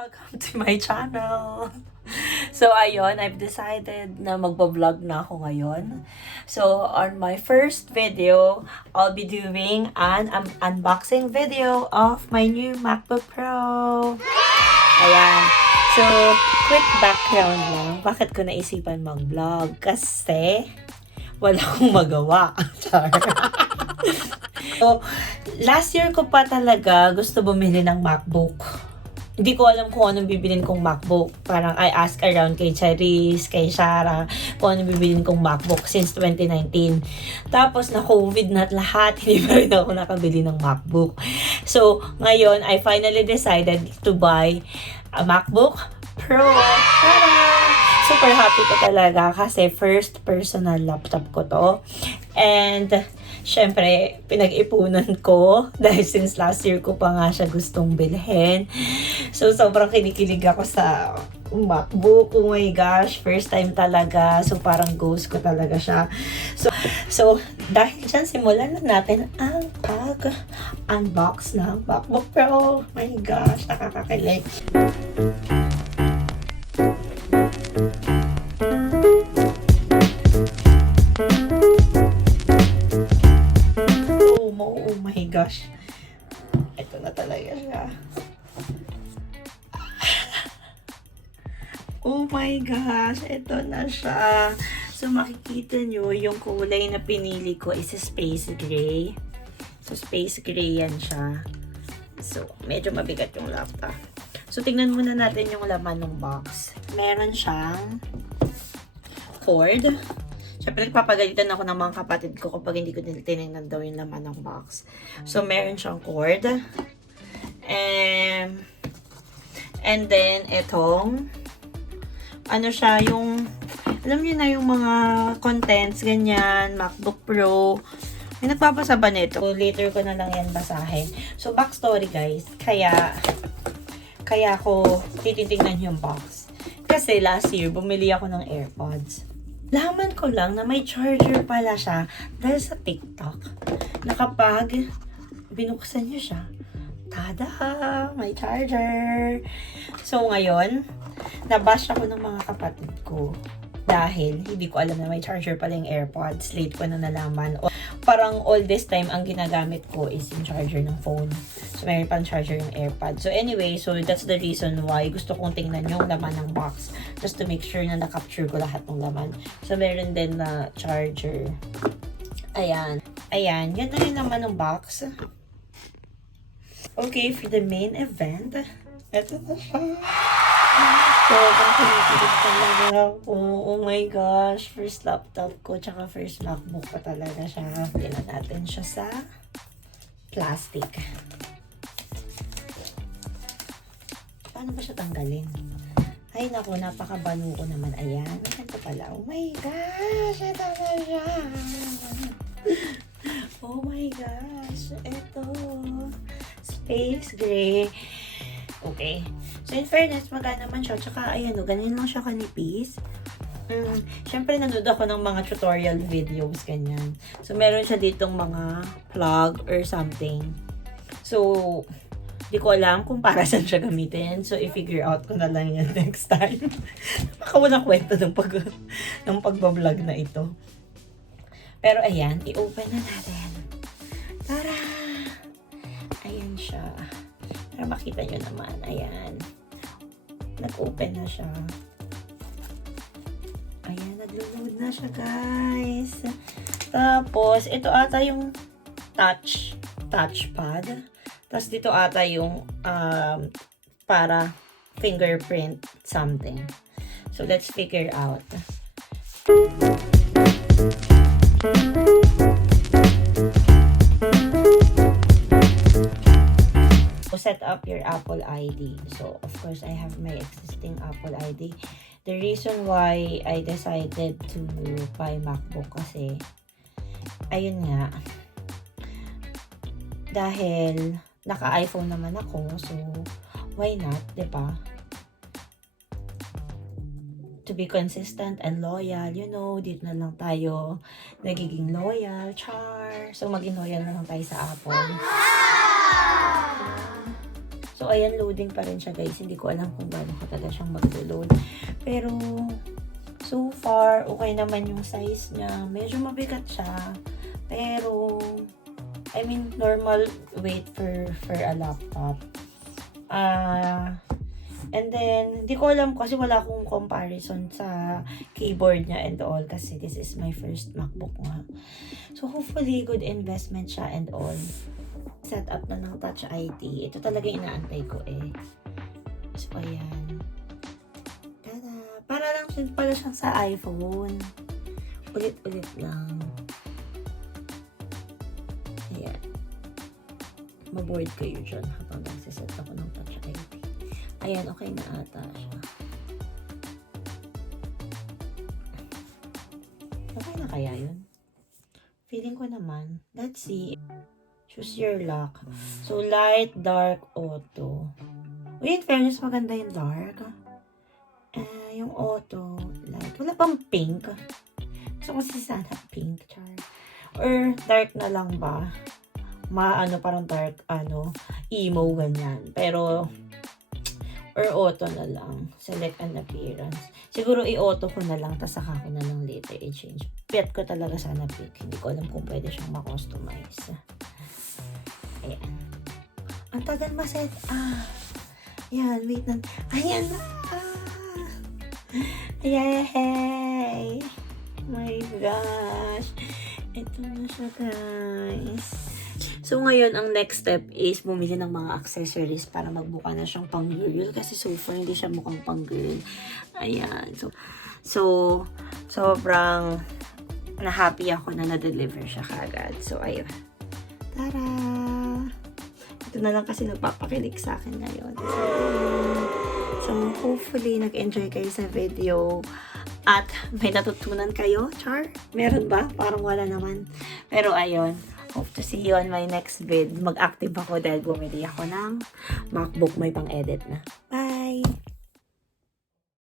Welcome to my channel! So, ayun, I've decided na magbablog na ako ngayon. So, on my first video, I'll be doing an unboxing video of my new MacBook Pro. Ayan. So, quick background lang. Bakit ko naisipan mag-vlog? Kasi, wala akong magawa. So, last year ko pa talaga gusto bumili ng MacBook. Hindi ko alam kung anong bibilin kong MacBook. Parang I ask around kay Charis, kay Shara, kung anong bibilin kong MacBook since 2019. Tapos na COVID na lahat, hindi pa rin ako nakabili ng MacBook. So, ngayon, I finally decided to buy a MacBook Pro. Tada! Super happy ko talaga kasi first personal laptop ko to. And syempre, pinag-ipunan ko dahil since last year ko pa nga siya gustong bilhin. So, sobrang kinikilig ako sa MacBook. Oh my gosh, first time talaga. So, parang ghost ko talaga siya. So dahil dyan, simulan na natin ang pag-unbox ng MacBook Pro. Oh my gosh, nakakakilig. Oh my gosh. Ito na talaga siya. Oh my gosh, ito na siya. So makikita nyo, yung kulay na pinili ko is space gray. So space gray yan siya. So medyo mabigat yung laptop. So tingnan muna natin yung laman ng box. Meron siyang cord. Siyempre, nagpapagalitan ako ng mga kapatid ko kapag hindi ko tinignan daw yung laman ng box. So, meron siyang cord. And then, itong, ano siya, yung, alam niyo na yung mga contents, ganyan, MacBook Pro. May nagbabasa ba nito? So, later ko na lang yan basahin. So, backstory guys, kaya ako tititignan yung box. Kasi last year, bumili ako ng AirPods. Laman ko lang na may charger pala siya dahil sa TikTok na kapag binuksan nyo siya, tada! May charger! So ngayon, nabash ako ng mga kapatid ko dahil hindi ko alam na may charger pala yung AirPods. Late ko na nalaman. Parang all this time, ang ginagamit ko is yung charger ng phone. So, mayroon pang charger yung AirPods. So, anyway, so that's the reason why gusto kong tingnan yung laman ng box. Just to make sure na na-capture ko lahat ng laman. So, meron din na charger. Ayan. Ayan. Yan na yung laman ng box. Okay, for the main event, ito na siya. Sobrang kinikilig talaga ako. Oh my gosh. First laptop ko, tsaka first MacBook ko talaga siya. Pilan natin siya sa plastic. Paano ba siya tanggalin? Ay naku, napakabano ko naman. Ayan. Ito pala. Oh my gosh. Ito na siya. Oh my gosh. Ito. Space gray. Okay. So, in fairness, maganda naman siya. Tsaka, ayan o, ganyan lang siya kanipis. Siyempre, nanood ako ng mga tutorial videos, ganyan. So, meron siya ditong mga plug or something. So, di ko alam kung para saan siya gamitin. So, i-figure out ko na lang yan next time. Baka walang kwento ng pagbablog na ito. Pero, ayan, i-open na natin. Tara! Ayan siya. Para makita nyo naman. Ayan. Nag-open na siya. Ayan, nag-load na siya, guys. Tapos, ito ata yung touchpad. Tapos, dito ata yung para fingerprint something. So, let's figure out. Set up your Apple ID. So, of course, I have my existing Apple ID. The reason why I decided to buy MacBook kasi, ayun nga, dahil naka-iPhone naman ako, so, why not, diba? To be consistent and loyal, you know, dito na lang tayo nagiging loyal, char. So, maging loyal na lang tayo sa Apple. So, ayan, loading pa rin siya, guys. Hindi ko alam kung gaano katagal siyang mag-load. Pero, so far, okay naman yung size niya. Medyo mabigat siya. Pero, I mean, normal weight for a laptop. And then, hindi ko alam kasi wala akong comparison sa keyboard niya and all kasi this is my first MacBook nga. So, hopefully, good investment siya and all. Set up na ng Touch ID. Ito talaga inaantay ko eh. So, ayan. Tada! Para lang pala siyang sa iPhone. Ulit-ulit lang. Ayan. Maboard kayo dyan habang nagsiset ako ng Touch ID. Ayan, okay na ata siya. Okay na kaya yun? Feeling ko naman. Let's see. Choose your lock. So, light, dark, auto. Uy, in fairness, maganda yung dark. Yung auto, light. Wala pang pink. Gusto ko sana pink, char. Or dark na lang ba? Parang dark, emo, ganyan. Pero, or auto na lang. Select an appearance. Siguro i-auto ko na lang, tas saka ko na lang later i-change. Bet ko talaga sana pink. Hindi ko alam kung pwede siyang ma-customize. Ayan. Ang tagal ma-set. Ayan, wait na. Ayan na. Yay! My gosh. Ito na siya, guys. So, ngayon, ang next step is bumili ng mga accessories para magbuka na siyang pang-girl. Kasi so far, hindi siya mukhang pang-girl. Ayan. So, sobrang na-happy ako na na-deliver siya kagad. So, ayun. Tara! Ito na lang kasi nagpapakilig sa akin ngayon. So, hopefully, nag-enjoy kayo sa video. At may natutunan kayo, char? Meron ba? Parang wala naman. Pero ayun. Hope to see you on my next vid. Mag-active ako dahil bumili ako ng MacBook. May pang-edit na. Bye!